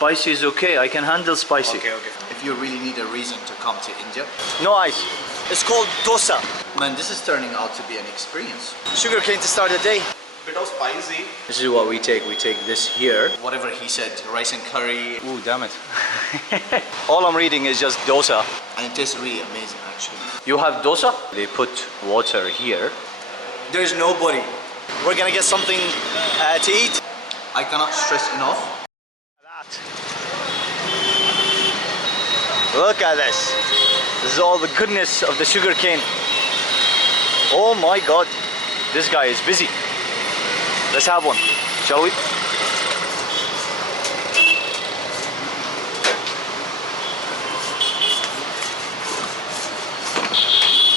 Spicy is okay, I can handle spicy. Okay. If you really need a reason to come to India. No ice. It's called dosa. Man, this is turning out to be an experience. Sugarcane to start the day. Bit of spicy. This is what we take. We take this here. Whatever he said, rice and curry. Ooh, damn it. All I'm reading is just dosa. And it tastes really amazing, actually. You have dosa? They put water here. There's nobody. We're gonna get something to eat. I cannot stress enough. Look at this. This is all the goodness of the sugarcane. Oh my God. This guy is busy. Let's have one, shall we?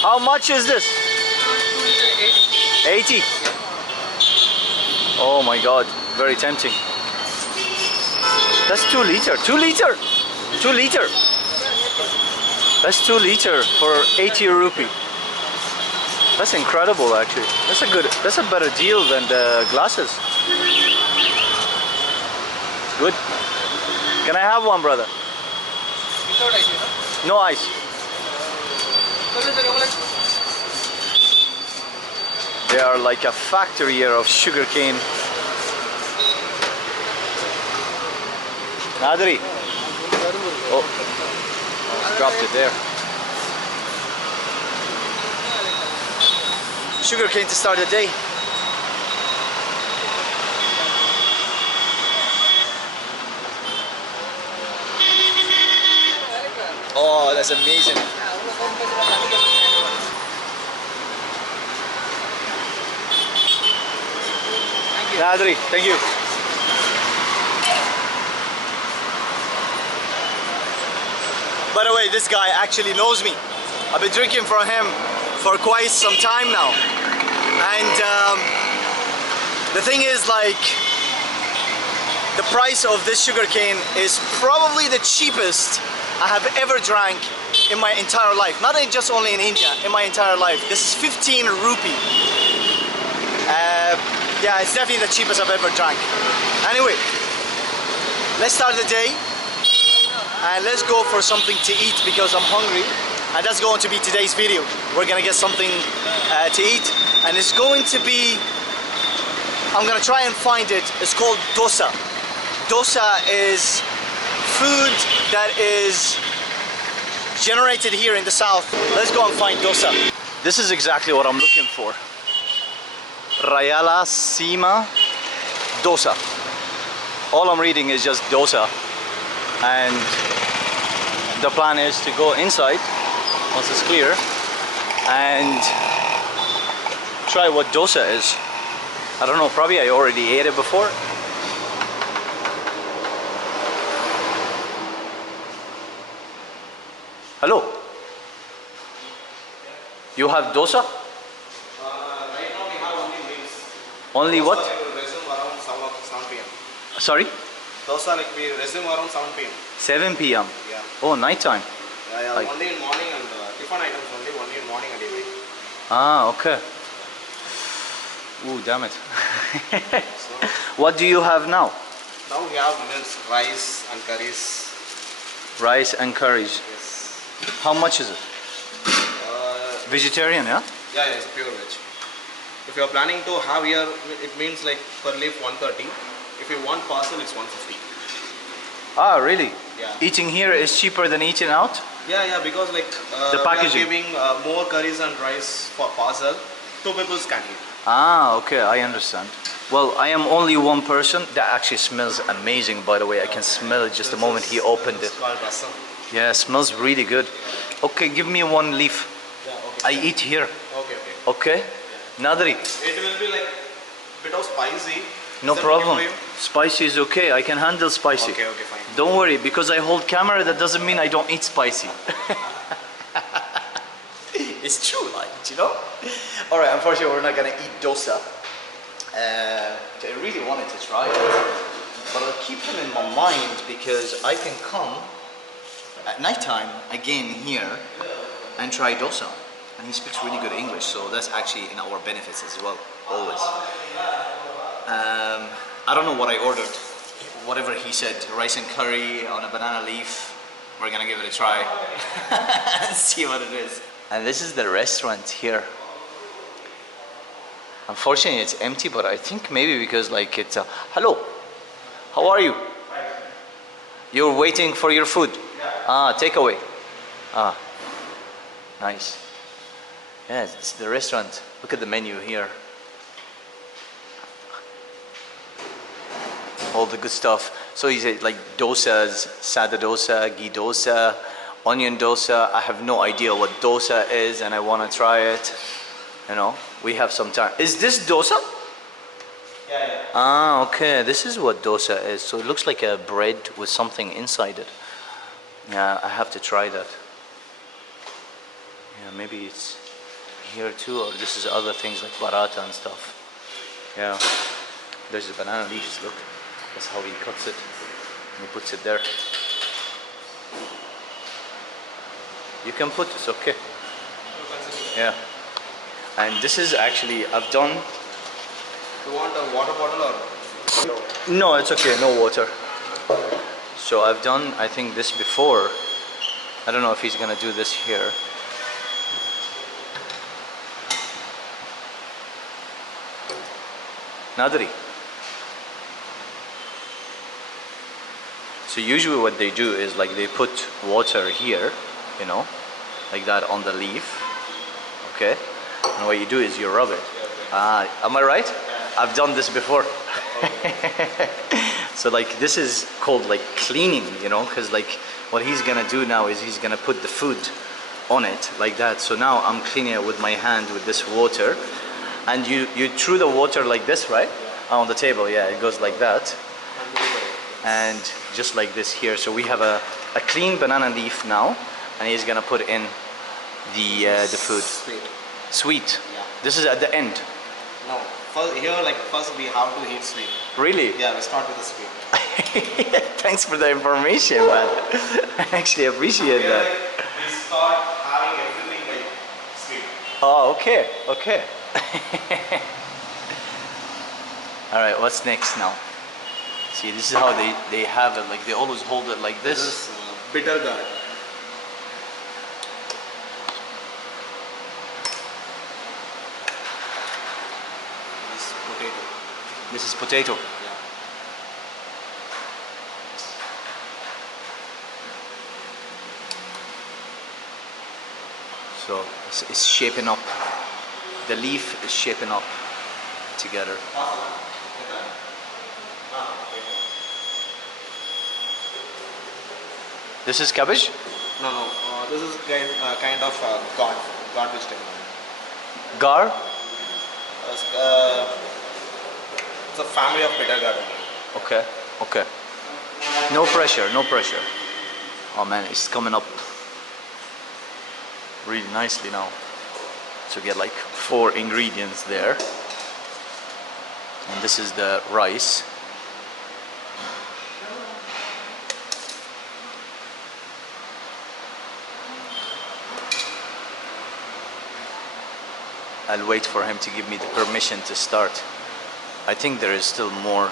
How much is this? 80. Oh my God, very tempting. That's 2 liter. 2 liter. 2 liter. That's 2 liter for 80 rupee. That's incredible, actually. That's a better deal than the glasses. It's good. Can I have one, brother? Without ice, no? No ice. They are like a factory here of sugarcane. Nadri. Oh, dropped it there. Sugarcane to start the day. Oh, that's amazing. Nadri, thank you. By the way, this guy actually knows me. I've been drinking from him for quite some time now. And the thing is, like, the price of this sugarcane is probably the cheapest I have ever drank in my entire life. Not just only in India, in my entire life. This is 15 rupee. Yeah, it's definitely the cheapest I've ever drank. Anyway, let's start the day and let's go for something to eat because I'm hungry. And that's going to be today's video. We're gonna get something to eat, and it's going to be, I'm gonna try and find it. It's called dosa. Dosa is food that is generated here in the south. Let's go and find dosa. This is exactly what I'm looking for. Rayala Sima dosa. All I'm reading is just dosa, and the plan is to go inside once it's clear and try what dosa is. I don't know, probably I already ate it before. Hello? You have dosa? Right now we have only meals. Only what? Dosa will resume around 7 p.m. Sorry? Dosa we resume around 7 p.m. 7 p.m. Yeah. Oh, night time. Yeah, Like- only in morning and different items only in morning and evening. Ah, okay. Ooh, damn it. So What do you have now? now we have meals, rice and curries. Rice and curries. Yes. How much is it? Vegetarian, yeah? Yeah, it's pure veg. If you are planning to have here, it means like per leaf 130. If you want parcel, it's 150. Ah, really? Yeah. Eating here is cheaper than eating out? Yeah, because like The packaging. we are giving more curries and rice for parcel. 2 people can eat. Ah, okay, I understand. Well, I am only one person. That actually smells amazing, by the way. I can smell it just the moment he opened it. It's called rasam. Yeah, it smells really good. Okay, give me 1 leaf. Yeah, I okay. eat here. Okay. Okay? Nadri, It will be like bit of spicy. no Is that problem. okay for you? Spicy is okay. I can handle spicy. Okay, fine. Don't worry, because I hold camera, that doesn't mean I don't eat spicy. It's true, like, you know? Alright, unfortunately we're not gonna eat dosa. I really wanted to try it, but I'll keep him in my mind because I can come at nighttime again here and try dosa. And he speaks really good English, so that's actually in our benefits as well, always. I don't know what I ordered. whatever he said, rice and curry on a banana leaf. We're gonna give it a try and see what it is. And this is the restaurant here. Unfortunately, it's empty, but I think maybe because like it's hello, how are you? You're waiting for your food? Ah, takeaway. Ah, nice. Yeah, it's the restaurant. Look at the menu here. All the good stuff. So you say like dosas, sada dosa, ghee dosa, onion dosa. I have no idea what dosa is and I want to try it. You know, we have some time. Is this dosa? Yeah. Ah, okay. This is what dosa is. So it looks like a bread with something inside it. Yeah, I have to try that. Yeah, maybe it's here too, or this is other things like paratha and stuff. Yeah. There's the banana leaves, look. That's how he cuts it. And he puts it there. You can put this, okay. Yeah. And this is actually, I've done... You want a water bottle or? No, it's okay, no water. So I've done, I think, this before. I don't know if he's gonna do this here. Nadri. So usually what they do is like they put water here, you know, like that on the leaf, okay? And what you do is you rub it. Ah, am I right? I've done this before. So like this is called like cleaning, you know, because like what he's gonna do now is he's gonna put the food on it like that. So now I'm cleaning it with my hand with this water. And you threw the water like this, right? On the table, yeah, it goes like that. And just like this here. So we have a clean banana leaf now, and he's gonna put in the food. Sweet. Yeah. This is at the end. No. First we have to heat sweet. Really? Yeah, we start with the sweet. Thanks for the information, man. I actually appreciate that. We start having everything like sweet. Oh, okay, okay. All right, what's next now? See, this is how they have it. Like they always hold it like this. This is bitter gourd. This is potato. This is potato. Yeah. So it's shaping up. The leaf is shaping up together. This is cabbage? No. This is kind of gourd vegetable. Gar? It's a family of bitter gourd. Okay, okay. No pressure, no pressure. Oh man, it's coming up really nicely now. So get like 4 ingredients there. And this is the rice. I'll wait for him to give me the permission to start. I think there is still more.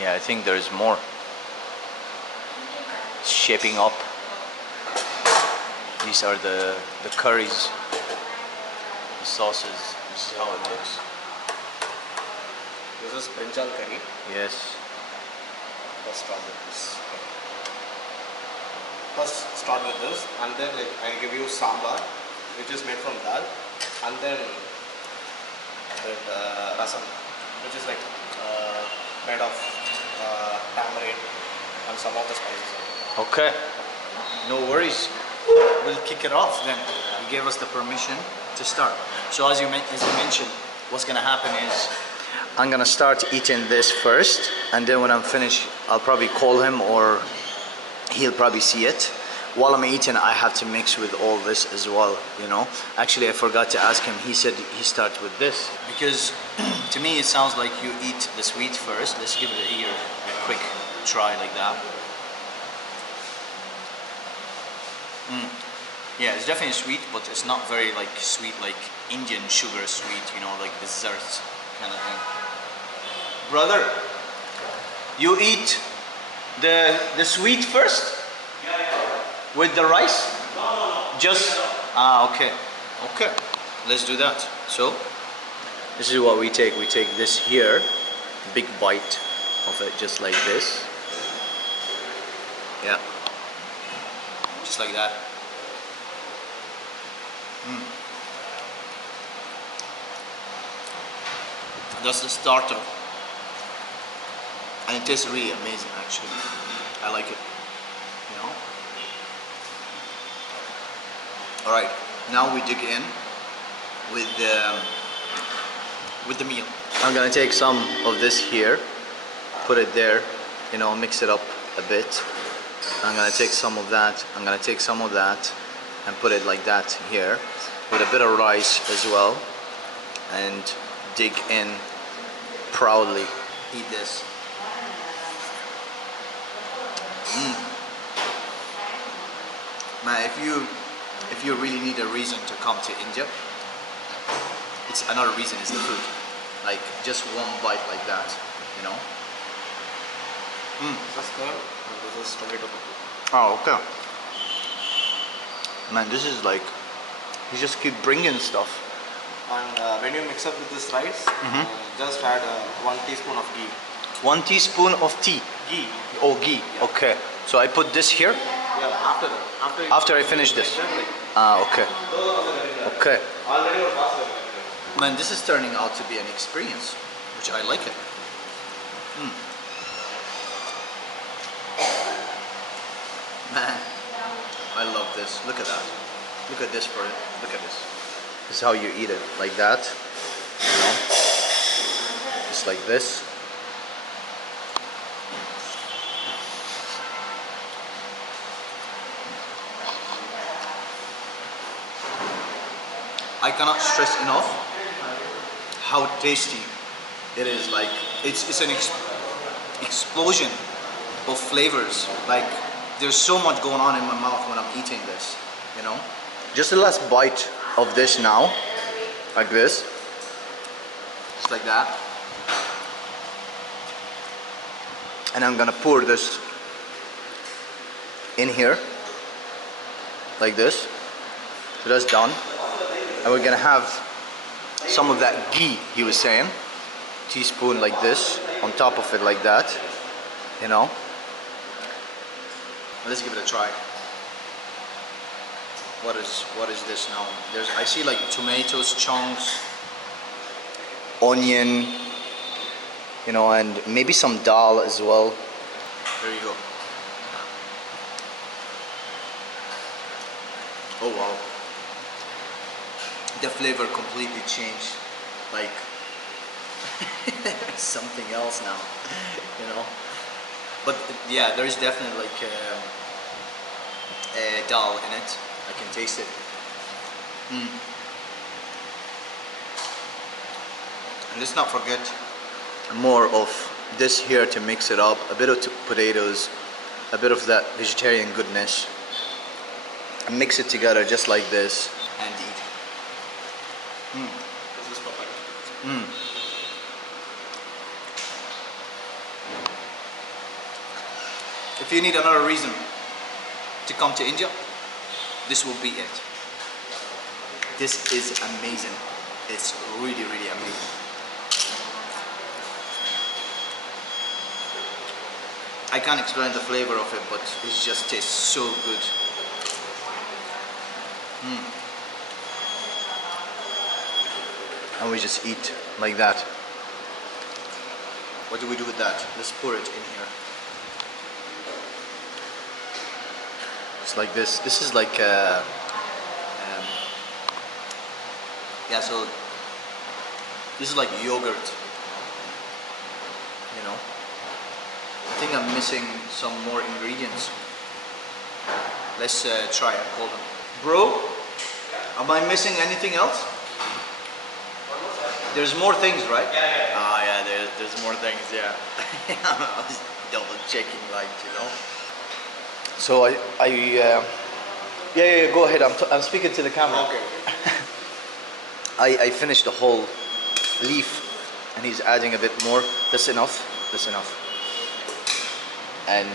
Yeah, I think there is more. It's shaping up. These are the curries, the sauces. This is how it looks. This is brinjal curry. Yes. First start with this. First start with this, and then like I give you sambar, which is made from dal, and then rasam, which is like made of tamarind and some of the spices. Okay. No worries. We'll kick it off then. You gave us the permission to start. So as you mentioned, what's gonna happen is I'm gonna start eating this first, and then when I'm finished, I'll probably call him or he'll probably see it. While I'm eating, I have to mix with all this as well, you know. Actually, I forgot to ask him. He said he starts with this. Because to me, it sounds like you eat the sweet first. Let's give it a quick try like that. Yeah, it's definitely sweet, but it's not very like sweet, like Indian sugar sweet, you know, like dessert kind of thing. Brother, You eat the sweet first? With the rice? Just okay. Okay. Let's do that. So this is what we take. We take this here, big bite of it, just like this. Yeah. Just like that. That's the starter. And it tastes really amazing actually. I like it. You know? Alright, now we dig in with the meal. I'm gonna take some of this here, put it there, you know, mix it up a bit. I'm gonna take some of that, I'm gonna take some of that and put it like that here with a bit of rice as well, and dig in proudly. Eat this. Man, if you really need a reason to come to India, it's another reason is the food. Like just one bite like that, you know. This is curd and this is tomato. Oh, okay. Man, this is like, you just keep bringing stuff. And when you mix up with this rice, just add 1 teaspoon of ghee. 1 teaspoon of tea. Ghee. Oh, ghee. Yeah. Okay. So I put this here Yeah, after that. after I finish this. Okay. Okay. Already or faster. Man, this is turning out to be an experience, which I like it. Man, I love this. Look at that. Look at this for it. Look at this. This is how you eat it, like that. You know, just like this. I cannot stress enough how tasty it is. Like it's an explosion of flavors. Like there's so much going on in my mouth when I'm eating this, you know. Just the last bite of this now, like this, just like that, and I'm gonna pour this in here, like this. So that's done. And we're gonna have some of that ghee he was saying, teaspoon like this, on top of it like that, you know. Let's give it a try. What is this now? I see like tomatoes, chunks, onion, you know, and maybe some dal as well. There you go. Oh wow. The flavor completely changed, like something else now, you know. But yeah, there is definitely like a dal in it. I can taste it. And let's not forget more of this here to mix it up. A bit of potatoes, a bit of that vegetarian goodness. And mix it together just like this and eat. This is perfect. If you need another reason to come to India, this will be it. This is amazing. It's really, really amazing. I can't explain the flavor of it, but it just tastes so good. And we just eat like that. What do we do with that? Let's pour it in here. It's like this. This is like yeah, so this is like yogurt, you know. I think I'm missing some more ingredients. Let's try and call them. Bro, am I missing anything else? There's more things, right? Yeah. Ah, yeah, there's more things, yeah. I was double checking, like, you know. So yeah, go ahead. I'm speaking to the camera. Okay. I finished the whole leaf, and he's adding a bit more. That's enough. That's enough. and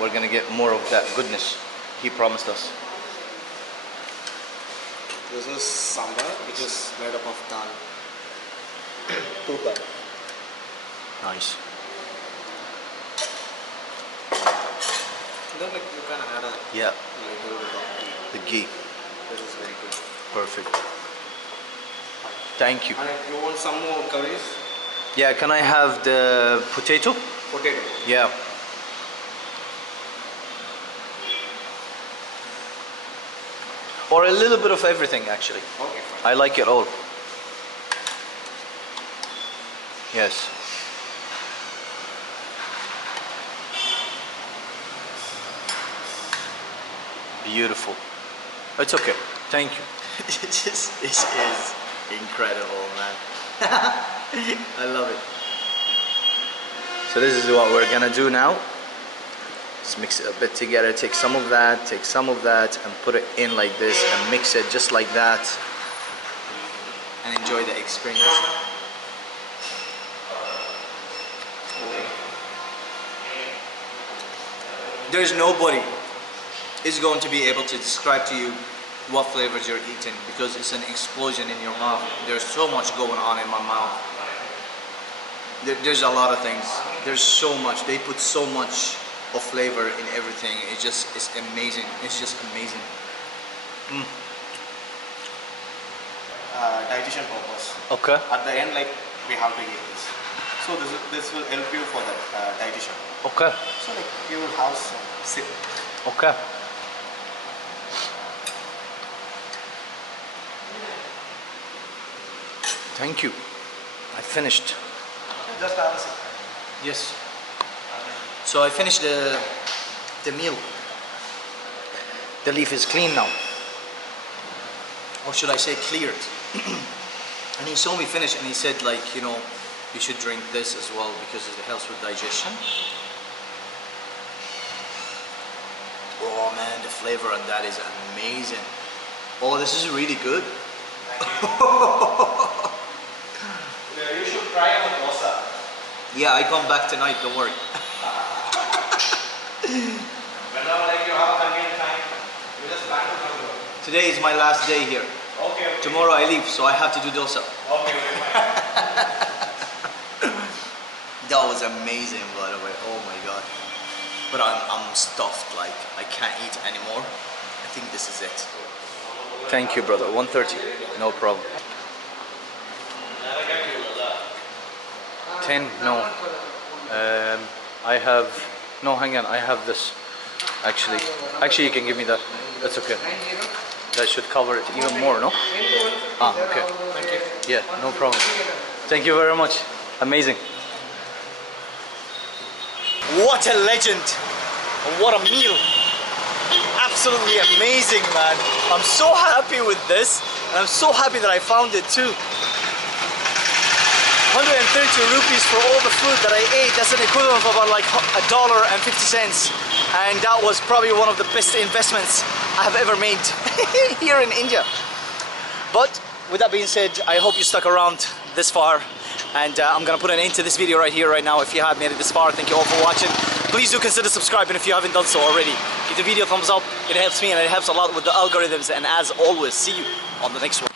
we're gonna get more of that goodness he promised us. This is sambar, which is made up of dal. 2 dal. Nice. Then like you can add a Yeah, little bit of ghee. the ghee. This is very good. Perfect. Thank you. And if you want some more curries, Yeah, can I have the potato? potato. Yeah. Or a little bit of everything actually. Okay, fine. I like it all. Yes. Beautiful. It's okay. Thank you. This is incredible, man. I love it. So this is what we're gonna do now. Just mix it a bit together, take some of that, and put it in like this and mix it just like that and enjoy the experience. There's nobody is going to be able to describe to you what flavors you're eating because it's an explosion in your mouth. There's so much going on in my mouth. There's a lot of things. There's so much. They put so much of flavor in everything. It's amazing. It's just amazing. Dietitian purpose. Okay. At the end, like we have to eat this. So this will help you for the dietitian. Okay. So like you will have some sip. Okay. Thank you. I finished. Just have a sip. Yes. So I finished the meal. The leaf is clean now. Or should I say cleared. And he saw me finish and he said like, you know, you should drink this as well because it helps with digestion. Oh man, the flavor on that is amazing. Oh, this is really good. You should try on the dosa. Yeah, I come back tonight, don't worry. Whenever like you have a convenient time, you just back to come. Today is my last day here. Okay. Tomorrow I leave, so I have to do dosa. Okay, fine. That was amazing, by the way. Oh my god. But I'm stuffed, like I can't eat anymore. I think this is it. Thank you, brother. 1:30. No problem. 10? No. I have... No, hang on. I have this. Actually, you can give me that. That's okay. That should cover it even more, no? Ah, okay. Thank you. Yeah, no problem. Thank you very much. Amazing. What a legend! What a meal! Absolutely amazing, man. I'm so happy with this, and I'm so happy that I found it too. 130 rupees for all the food that I ate. That's an equivalent of about like $1.50, and that was probably one of the best investments I have ever made here in India. But with that being said, I hope you stuck around this far, and I'm gonna put an end to this video right here, right now. If you have made it this far, thank you all for watching. Please do consider subscribing if you haven't done so already. Give the video a thumbs up, it helps me and it helps a lot with the algorithms, and as always, see you on the next one.